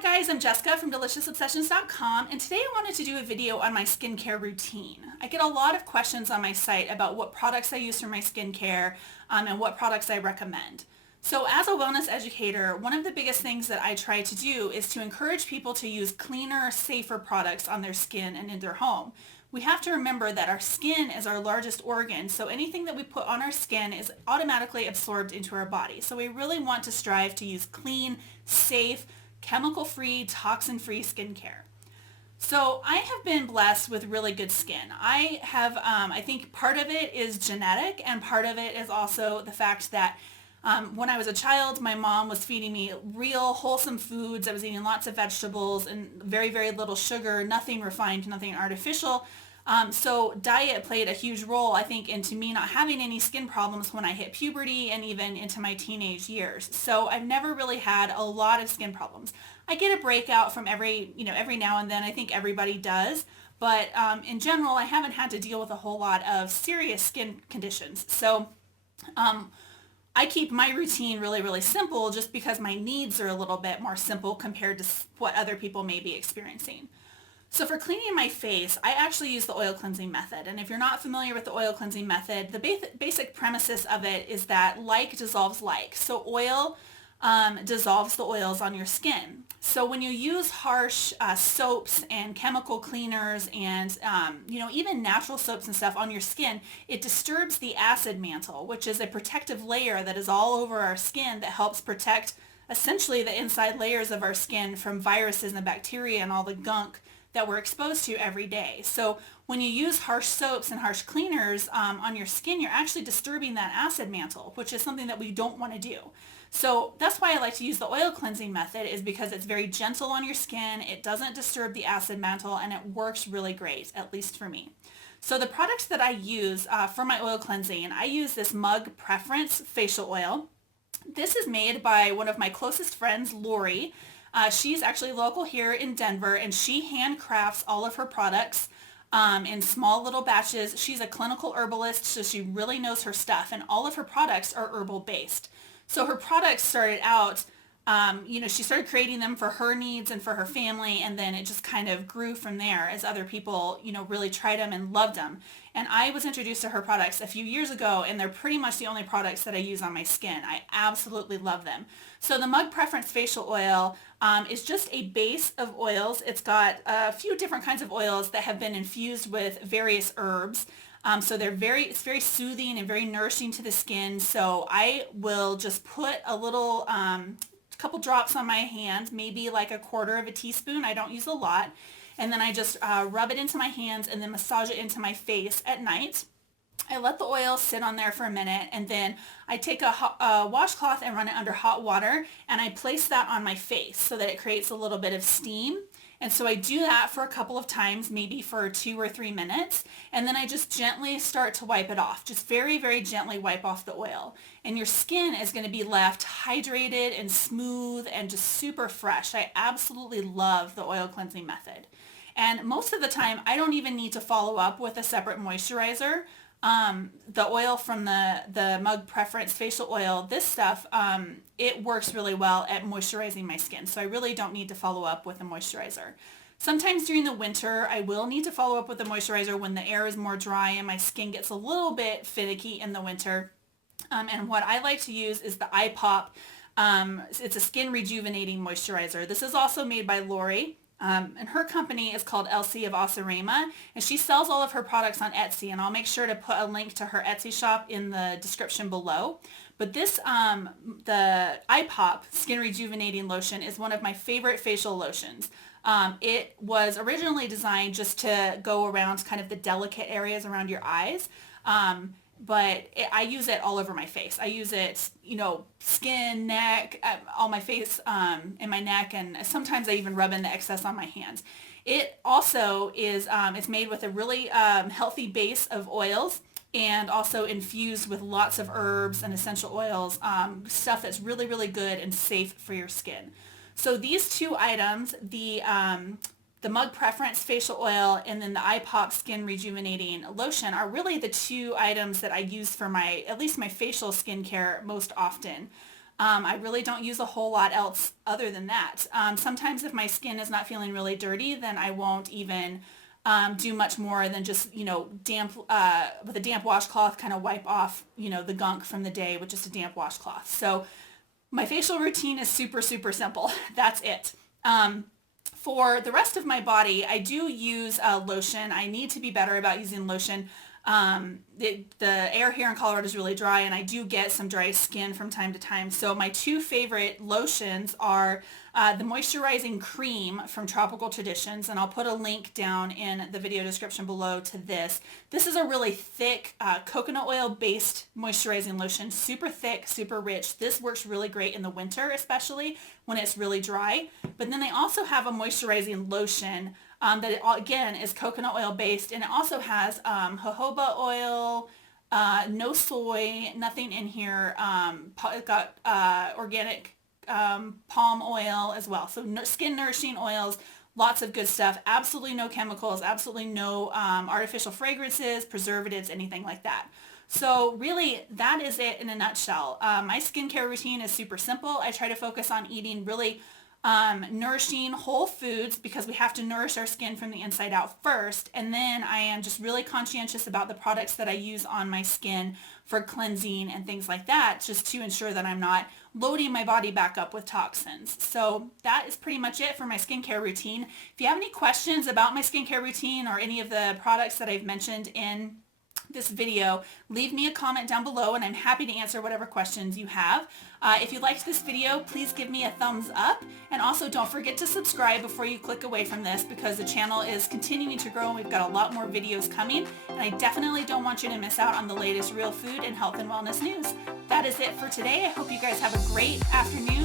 Hi guys, I'm Jessica from DeliciousObsessions.com, and today I wanted to do a video on my skincare routine. I get a lot of questions on my site about what products I use for my skincare and what products I recommend. So as a wellness educator, one of the biggest things that I try to do is to encourage people to use cleaner, safer products on their skin and in their home. We have to remember that our skin is our largest organ, so anything that we put on our skin is automatically absorbed into our body. So we really want to strive to use clean, safe, chemical-free, toxin-free skincare. So I have been blessed with really good skin. I think part of it is genetic, and part of it is also the fact that when I was a child, my mom was feeding me real wholesome foods. I was eating lots of vegetables and very, very little sugar, nothing refined, nothing artificial. So diet played a huge role, I think, into me not having any skin problems when I hit puberty and even into my teenage years. So I've never really had a lot of skin problems. I get a breakout from every now and then. I think everybody does. But in general, I haven't had to deal with a whole lot of serious skin conditions. So I keep my routine really, really simple just because my needs are a little bit more simple compared to what other people may be experiencing. So for cleaning my face, I actually use the oil cleansing method. And if you're not familiar with the oil cleansing method, the basic premises of it is that like dissolves like. So oil dissolves the oils on your skin. So when you use harsh soaps and chemical cleaners and even natural soaps and stuff on your skin, it disturbs the acid mantle, which is a protective layer that is all over our skin that helps protect essentially the inside layers of our skin from viruses and bacteria and all the gunk that we're exposed to every day. So when you use harsh soaps and harsh cleaners on your skin, you're actually disturbing that acid mantle, which is something that we don't want to do. So that's why I like to use the oil cleansing method, is because it's very gentle on your skin, it doesn't disturb the acid mantle, and it works really great, at least for me. So the products that I use for my oil cleansing, I use this Mug Preference facial oil. This is made by one of my closest friends, Lori. She's actually local here in Denver, and she handcrafts all of her products in small little batches. She's a clinical herbalist, so she really knows her stuff, and all of her products are herbal based. So her products started out, she started creating them for her needs and for her family, and then it just kind of grew from there as other people, really tried them and loved them. And I was introduced to her products a few years ago, and they're pretty much the only products that I use on my skin. I absolutely love them. So the Mug Preference Facial Oil is just a base of oils. It's got a few different kinds of oils that have been infused with various herbs. So it's very soothing and very nourishing to the skin. So I will just put a little, couple drops on my hand, maybe like a quarter of a teaspoon. I don't use a lot. And then I just rub it into my hands and then massage it into my face at night. I let the oil sit on there for a minute, and then I take a washcloth and run it under hot water, and I place that on my face so that it creates a little bit of steam. And so I do that for a couple of times, maybe for 2 or 3 minutes, and then I just gently start to wipe it off. Just very, very gently wipe off the oil. And your skin is going to be left hydrated and smooth and just super fresh. I absolutely love the oil cleansing method. And most of the time, I don't even need to follow up with a separate moisturizer. The oil from the Mug Preference facial oil, this stuff, it works really well at moisturizing my skin. So I really don't need to follow up with a moisturizer. Sometimes during the winter, I will need to follow up with a moisturizer when the air is more dry and my skin gets a little bit finicky in the winter. And what I like to use is the iPop. It's a skin rejuvenating moisturizer. This is also made by Lori. And her company is called Elsie of Osirema, and she sells all of her products on Etsy, and I'll make sure to put a link to her Etsy shop in the description below. But this, the iPop Skin Rejuvenating Lotion is one of my favorite facial lotions. It was originally designed just to go around kind of the delicate areas around your eyes. I use it all over my face. I use it, skin, neck, all my face, and my neck, and sometimes I even rub in the excess on my hands. It also is, it's made with a really healthy base of oils, and also infused with lots of herbs and essential oils, stuff that's really, really good and safe for your skin. So these two items, the Mug Preference facial oil and then the iPop Skin Rejuvenating Lotion, are really the two items that I use for at least my facial skincare most often. I really don't use a whole lot else other than that. Sometimes if my skin is not feeling really dirty, then I won't even do much more than just, damp, with a damp washcloth, kind of wipe off, the gunk from the day with just a damp washcloth. So my facial routine is super, super simple. That's it. For the rest of my body, I do use lotion. I need to be better about using lotion. The air here in Colorado is really dry, and I do get some dry skin from time to time. So my two favorite lotions are the moisturizing cream from Tropical Traditions, and I'll put a link down in the video description below to this. This is a really thick coconut oil based moisturizing lotion, super thick, super rich. This works really great in the winter, especially when it's really dry. But then they also have a moisturizing lotion that again is coconut oil based, and it also has jojoba oil, no soy, nothing in here. It's got organic palm oil as well. So skin nourishing oils, lots of good stuff. Absolutely no chemicals, absolutely no artificial fragrances, preservatives, anything like that. So really, that is it in a nutshell. My skincare routine is super simple. I try to focus on eating really nourishing whole foods, because we have to nourish our skin from the inside out first. And then I am just really conscientious about the products that I use on my skin for cleansing and things like that, just to ensure that I'm not loading my body back up with toxins. So that is pretty much it for my skincare routine. If you have any questions about my skincare routine or any of the products that I've mentioned in this video, leave me a comment down below and I'm happy to answer whatever questions you have. If you liked this video, please give me a thumbs up, and also don't forget to subscribe before you click away from this, because the channel is continuing to grow and we've got a lot more videos coming, and I definitely don't want you to miss out on the latest real food and health and wellness news. That is it for today. I hope you guys have a great afternoon